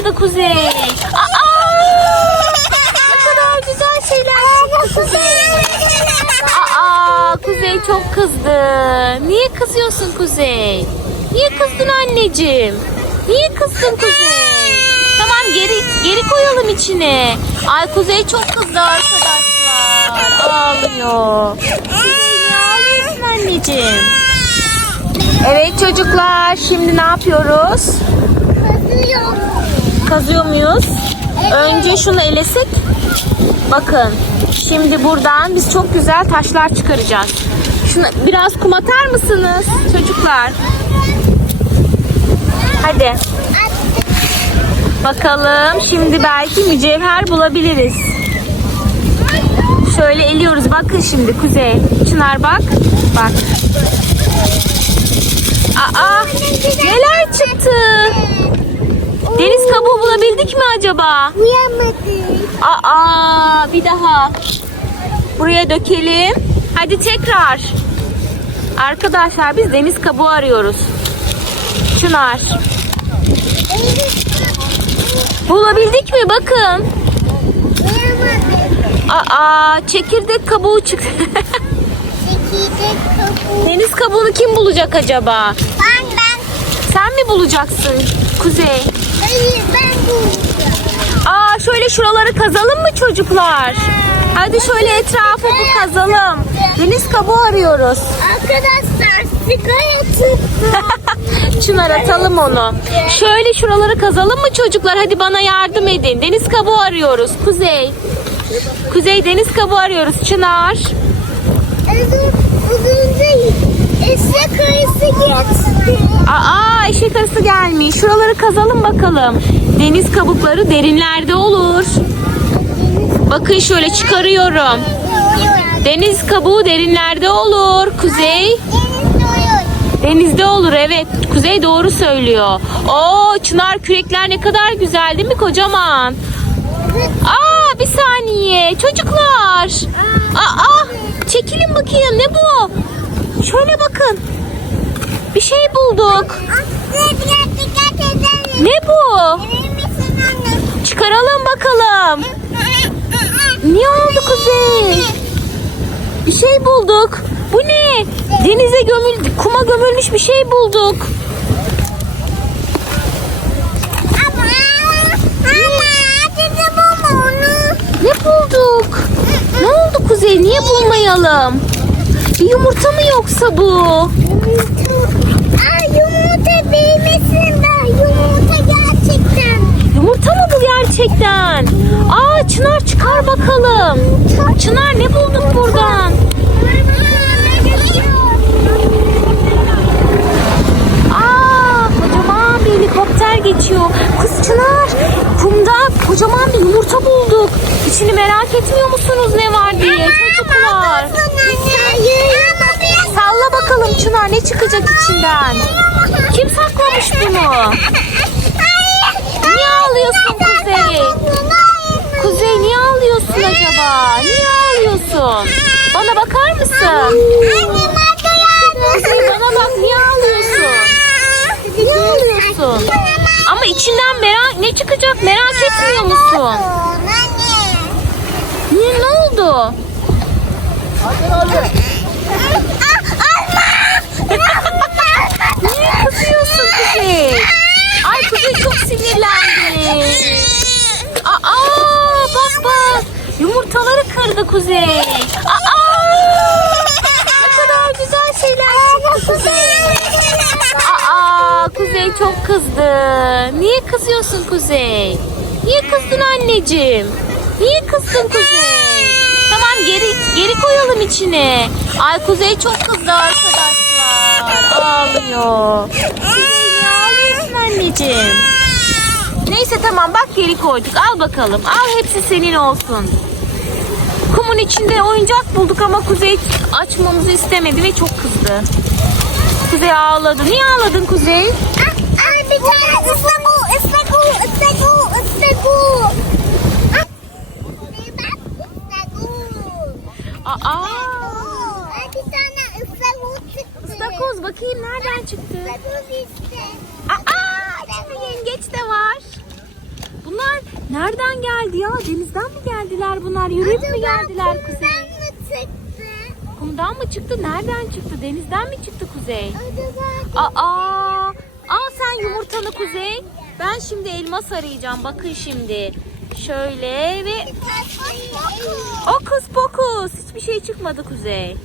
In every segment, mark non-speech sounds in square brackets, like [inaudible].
kırdı Kuzey. Aa! Ne kadar güzel şeyler çıktı Kuzey. Aa, Kuzey çok kızdı. Niye kızıyorsun Kuzey? Niye kızdın anneciğim? Niye kızdın Kuzey? Tamam geri geri koyalım içine. Ay Kuzey çok kızdı arkadaşlar. Ağlıyor. Kuzey niye ağlıyorsun anneciğim? Evet çocuklar şimdi ne yapıyoruz? Kazıyor muyuz? Önce şunu elesek. Bakın. Şimdi buradan biz çok güzel taşlar çıkaracağız. Şunu biraz kum atar mısınız çocuklar? Hadi. Bakalım şimdi belki mücevher bulabiliriz. Şöyle eliyoruz. Bakın şimdi Kuzey. Çınar bak. Bak. Aa neler çıktı? Deniz kabuğu bulabildik mi acaba? Uyamadım. Aa bir daha. Buraya dökelim. Hadi tekrar. Arkadaşlar biz deniz kabuğu arıyoruz. Çınar. Bulabildik mi? Bakın. Uyamadım. Aa çekirdek kabuğu çıktı. Çekirdek kabuğu. deniz kabuğunu kim bulacak acaba? Ben ben. Sen mi bulacaksın Kuzey? Ben. Aa şöyle şuraları kazalım mı çocuklar? Hadi şöyle etrafı bir kazalım. Deniz kabuğu arıyoruz. Arkadaşlar sigara çıktı. [laughs] Çınar atalım onu. Şöyle şuraları kazalım mı çocuklar? Hadi bana yardım edin. Deniz kabuğu arıyoruz. Kuzey. Kuzey deniz kabuğu arıyoruz. Çınar. Uzun uzunca gelmiş. Şuraları kazalım bakalım. Deniz kabukları derinlerde olur. Bakın şöyle çıkarıyorum. Deniz kabuğu derinlerde olur. Kuzey. Denizde olur evet. Kuzey doğru söylüyor. Oo çınar kürekler ne kadar güzel değil mi kocaman? Aa bir saniye çocuklar. Aa çekilin bakayım ne bu? Şöyle bakın. Bir şey bulduk. Ne bu? Çıkaralım bakalım. Niye oldu Kuzey? Bir şey bulduk. Bu ne? Denize gömül, kuma gömülmüş bir şey bulduk. Ne bulduk? Ne oldu Kuzey? Niye bulmayalım? Bir yumurta mı yoksa bu? Aa yumurta değmesin de yumurta gerçekten. Yumurta mı bu gerçekten? Aa Çınar çıkar bakalım. Çınar ne bulduk buradan? Aa kocaman bir helikopter geçiyor. Kız Çınar kumda kocaman bir yumurta bulduk. İçini merak etmiyor musunuz ne var diye çocuklar? Salla bakalım Çınar ne çıkacak içinden? Kim saklamış bunu? [laughs] Niye ağlıyorsun Kuzey? Kuzey niye ağlıyorsun acaba? Niye ağlıyorsun? Bana bakar mısın? Kuzey bana bak niye ağlıyorsun? Niye ağlıyorsun? Ama içinden merak ne çıkacak merak etmiyor musun? Niye ne oldu? Niye kızıyorsun Kuzey? Ay Kuzey çok sinirlendi. Aa bak bak. Yumurtaları kırdı Kuzey. Aa! Ne kadar güzel şeyler çıktı. Aa Kuzey çok kızdı. Niye kızıyorsun Kuzey? Niye kızdın anneciğim? Niye kızdın Kuzey? Tamam geri geri koyalım içine. Ay Kuzey çok kızdı arkadaşlar. Ağlıyor. Kuzey ağlıyorsun anneciğim? Neyse tamam bak geri koyduk. Al bakalım. Al hepsi senin olsun. Kumun içinde oyuncak bulduk ama Kuzey açmamızı istemedi ve çok kızdı. Kuzey ağladı. Niye ağladın Kuzey? bir tane ıslak ıslak ıslak ıslak Aa, Bir tane ıslak çıktı. ıstakoz bakayım nereden çıktı? Istakoz işte. Aa, içinde yengeç de var. Bunlar nereden geldi ya? Denizden mi geldiler bunlar? Yürüyüp mü geldiler Kuzey? kumdan mı çıktı? Kumdan mı çıktı? Nereden çıktı? Denizden mi çıktı Kuzey? Acaba Aa! Al sen yumurtanı Kuzey. Ben şimdi elmas arayacağım. Bakın şimdi. Şöyle ve Okus pokus. Hiçbir şey çıkmadı Kuzey.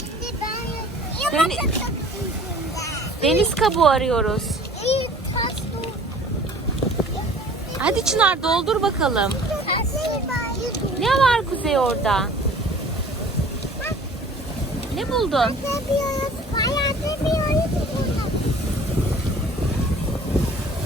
Şimdi ben Deni- yumurta çıktı. Deniz kabuğu arıyoruz. İyi taş bu. Hadi Çınar doldur bakalım. Ne var Kuzey orada? Ne buldun?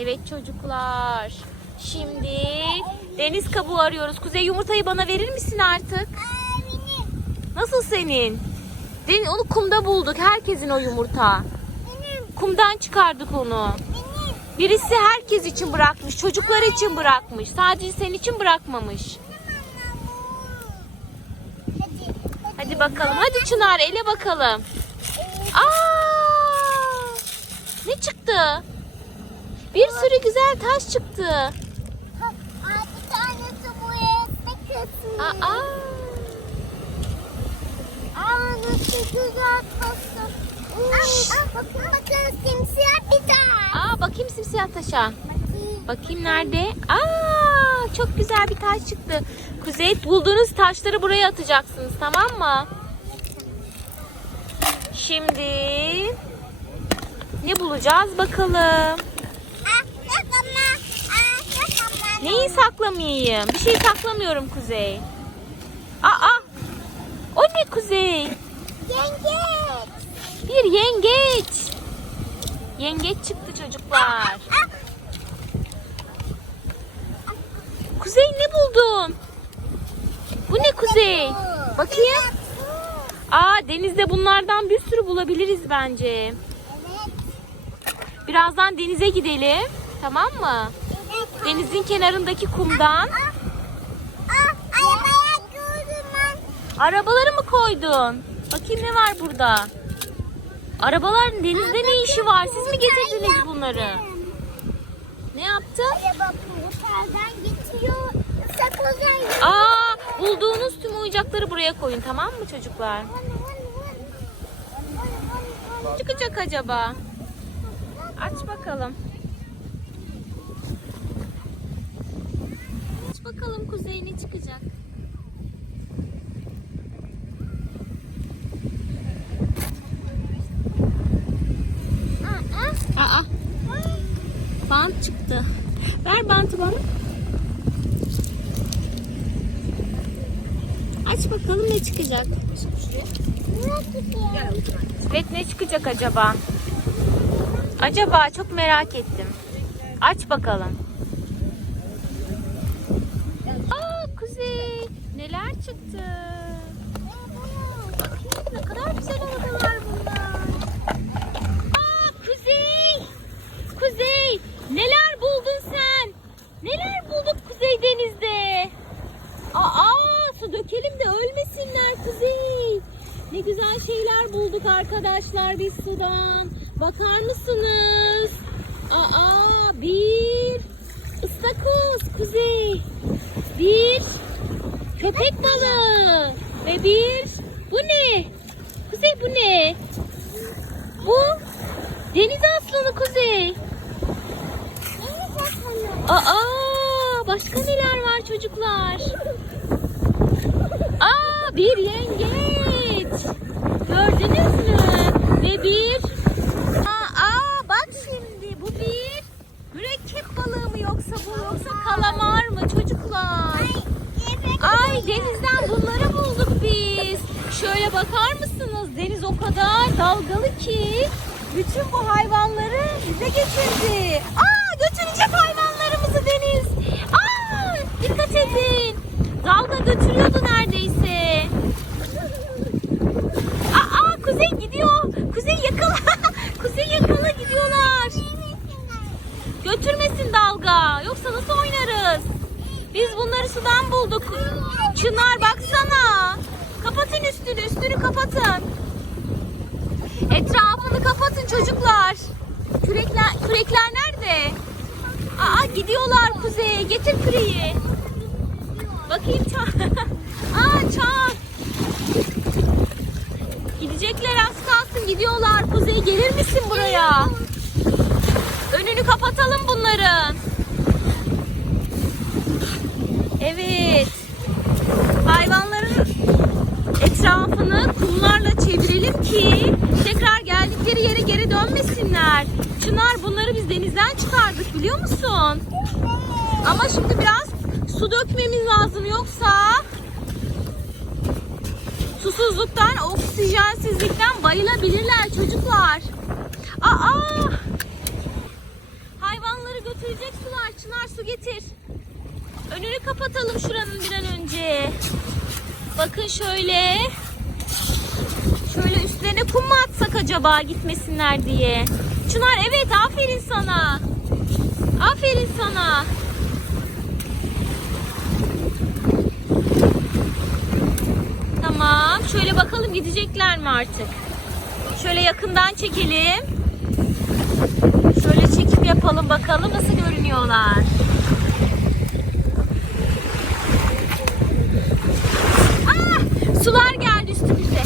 Evet çocuklar. Şimdi deniz kabuğu arıyoruz. Kuzey yumurtayı bana verir misin artık? Nasıl senin? Den onu kumda bulduk. Herkesin o yumurta. Kumdan çıkardık onu. Birisi herkes için bırakmış. Çocuklar için bırakmış. Sadece senin için bırakmamış. Hadi. Bakalım. Hadi Çınar ele bakalım. Aa! Ne çıktı? Bir sürü güzel taş çıktı. Bir tanesi bu evde kötü. Aa! Aa, nasıl güzel taşlar. Aa, bakın bakın simsiyah bir taş. Aa bakayım simsiyah taşa. Bakayım. Bakayım nerede? Aa çok güzel bir taş çıktı. Kuzey bulduğunuz taşları buraya atacaksınız tamam mı? Şimdi ne bulacağız bakalım. Neyi saklamayayım? Bir şey saklamıyorum Kuzey. Aa! O ne Kuzey? Yengeç. Bir yengeç. Yengeç çıktı çocuklar. Kuzey ne buldun? Bu ne Kuzey? Bakayım. Aa denizde bunlardan bir sürü bulabiliriz bence. Birazdan denize gidelim. Tamam mı? Denizin kenarındaki kumdan. Arabaları mı koydun? Bakayım ne var burada? Arabaların denizde ne işi var? Siz mi getirdiniz bunları? Ne yaptın? Araba portaldan geçiyor. Sakızdan Aa bulduğunuz tüm oyuncakları buraya koyun tamam mı çocuklar? Çıkacak acaba? Aç bakalım. Aç bakalım Kuzey ne çıkacak? Aa. Bant çıktı. Ver bantı bana. Aç bakalım ne çıkacak. Evet ne çıkacak acaba? Acaba çok merak ettim. Aç bakalım. Aa Kuzey neler çıktı? Bakayım ne kadar güzel arabalar bunlar. Aa Kuzey! Kuzey neler buldun sen? Neler bulduk Kuzey denizde? Aa su dökelim de ölmesinler Kuzey. Ne güzel şeyler bulduk biz sudan. Bakar mısınız? Aa bir ıstakoz Kuzey. Bir köpek balığı ve bir bu ne? Kuzey bu ne? Bu deniz aslanı Kuzey. Aa başka neler var çocuklar? Aa bir yengeç. Gördünüz mü? Ve bir Aa, aa bak şimdi bu bir mürekkep balığı mı yoksa bu yoksa kalamar mı çocuklar? Ay denizden bunları bulduk biz. Şöyle bakar mısınız? Deniz o kadar dalgalı ki bütün bu hayvanları bize getirdi. Aa götürecek hayvanlarımızı deniz. Aa dikkat edin. Dalga götürüyordu neredeyse. Aa Kuzey gidiyor. Kuzey yakala. Kuzey yakala gidiyorlar. Götürmesin dalga. Yoksa nasıl oynarız? Biz bunları sudan bulduk. Çınar baksana. Kapatın üstünü. Üstünü kapatın. Etrafını kapatın çocuklar. Kürekler, kürekler nerede? Aa gidiyorlar Kuzey. Getir küreği. Bakayım çak. [laughs] Aa çak. Gidecekler az kalsın gidiyorlar. Kuzey gelir misin buraya? Önünü kapatalım bunların. Evet. Hayvanların etrafını kumlarla çevirelim ki tekrar geldikleri yere geri dönmesinler. Çınar bunları biz denizden çıkardık biliyor musun? Ama şimdi biraz su dökmemiz lazım yoksa susuzluktan, oksijensizlikten bayılabilirler çocuklar. Aa! Hayvanları götürecek sular. Çınar su getir. Önünü kapatalım şuranın bir an önce. Bakın şöyle. Şöyle üstlerine kum mu atsak acaba gitmesinler diye. Çınar evet aferin sana. Aferin sana. Tamam. Şöyle bakalım gidecekler mi artık? Şöyle yakından çekelim. Şöyle çekim yapalım bakalım nasıl görünüyorlar. Ah! Sular geldi üstümüze.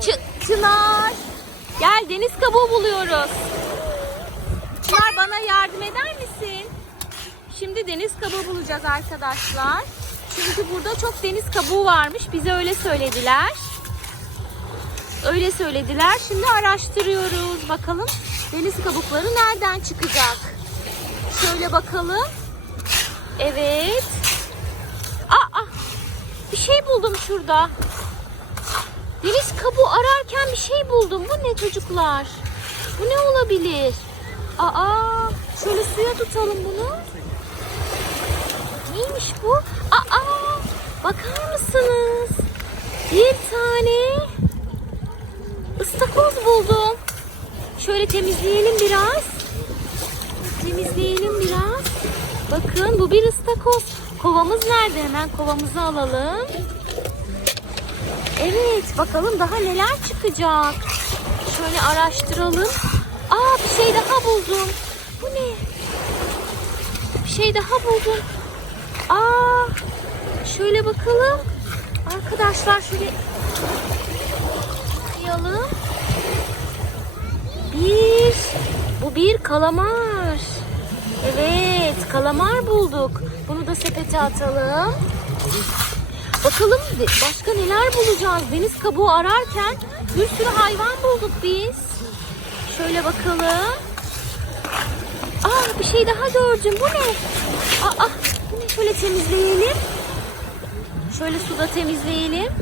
Çı- Çınar. Gel deniz kabuğu buluyoruz. Çınar bana yardım eder misin? Şimdi deniz kabuğu bulacağız arkadaşlar. Çünkü burada çok deniz kabuğu varmış. Bize öyle söylediler. Öyle söylediler. Şimdi araştırıyoruz. Bakalım deniz kabukları nereden çıkacak? Şöyle bakalım. Evet. Aa, bir şey buldum şurada. Deniz kabuğu ararken bir şey buldum. Bu ne çocuklar? Bu ne olabilir? Aa, şöyle suya tutalım bunu. Neymiş bu? Aa, bakar mısınız? Bir tane ıstakoz buldum. Şöyle temizleyelim biraz. Temizleyelim biraz. Bakın bu bir ıstakoz. Kovamız nerede? Hemen kovamızı alalım. Evet bakalım daha neler çıkacak. Şöyle araştıralım. Aa bir şey daha buldum. Bu ne? Bir şey daha buldum. Aa şöyle bakalım. Arkadaşlar şöyle yalım. Bir. Bu bir kalamar. Evet, kalamar bulduk. Bunu da sepete atalım. Bakalım başka neler bulacağız. Deniz kabuğu ararken bir sürü hayvan bulduk biz. Şöyle bakalım. Aa bir şey daha gördüm. Bu ne? Aa bu ne? Şöyle temizleyelim. Şöyle suda temizleyelim.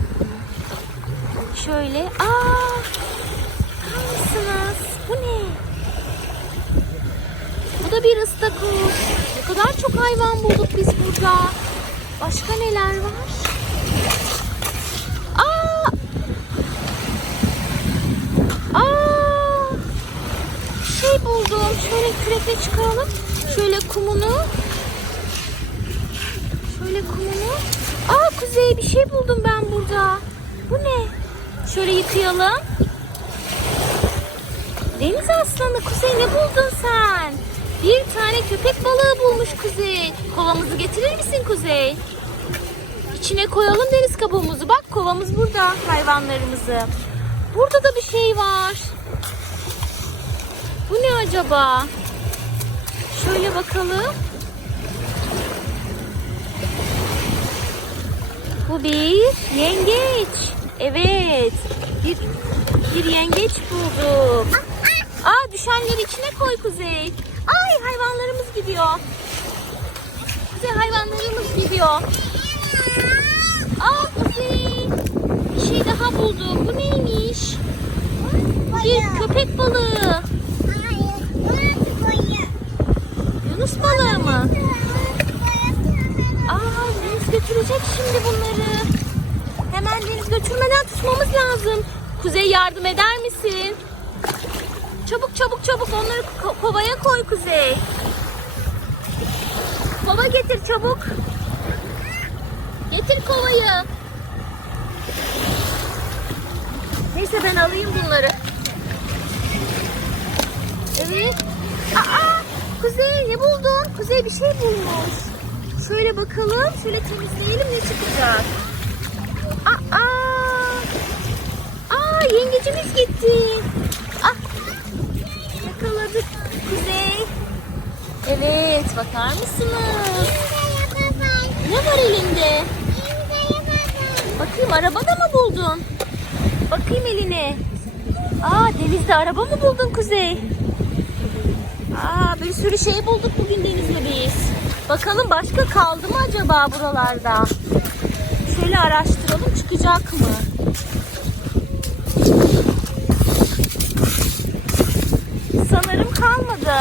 Şöyle. Aa mısınız? Bu ne? Bu da bir ıstakoz. Ne kadar çok hayvan bulduk biz burada. Başka neler var? Aa! Aa! Bir şey buldum. Şöyle kürekle çıkaralım. Şöyle kumunu. Şöyle kumunu. Aa Kuzey bir şey buldum ben burada. Bu ne? Şöyle yıkayalım. Deniz aslanı Kuzey ne buldun sen? Bir tane köpek balığı bulmuş Kuzey. Kovamızı getirir misin Kuzey? İçine koyalım deniz kabuğumuzu. Bak kovamız burada hayvanlarımızı. Burada da bir şey var. Bu ne acaba? Şöyle bakalım. Bu bir yengeç. Evet. Bir, bir yengeç bulduk. Aa düşenleri içine koy Kuzey. Ay hayvanlarımız gidiyor. Kuzey hayvanlarımız gidiyor. Aa Kuzey. Bir şey daha buldum. Bu neymiş? Bir köpek balığı. Yunus balığı mı? Aa Deniz götürecek şimdi bunları. Hemen Deniz götürmeden tutmamız lazım. Kuzey yardım eder misin? Çabuk çabuk çabuk onları ko- kovaya koy Kuzey. Kova getir çabuk. Getir kovayı. Neyse ben alayım bunları. Evet. Aa, Kuzey ne buldun? Kuzey bir şey bulmuş. Şöyle bakalım. Şöyle temizleyelim ne çıkacak. Aa, aa yengecimiz gitti. Ah, yakaladık Kuzey. Evet bakar mısınız? Ne var elinde? Bakayım arabada mı buldun? Bakayım eline. Aa denizde araba mı buldun Kuzey? Aa bir sürü şey bulduk bugün denizde biz. Bakalım başka kaldı mı acaba buralarda? Şöyle araştıralım çıkacak mı? Sanırım kalmadı.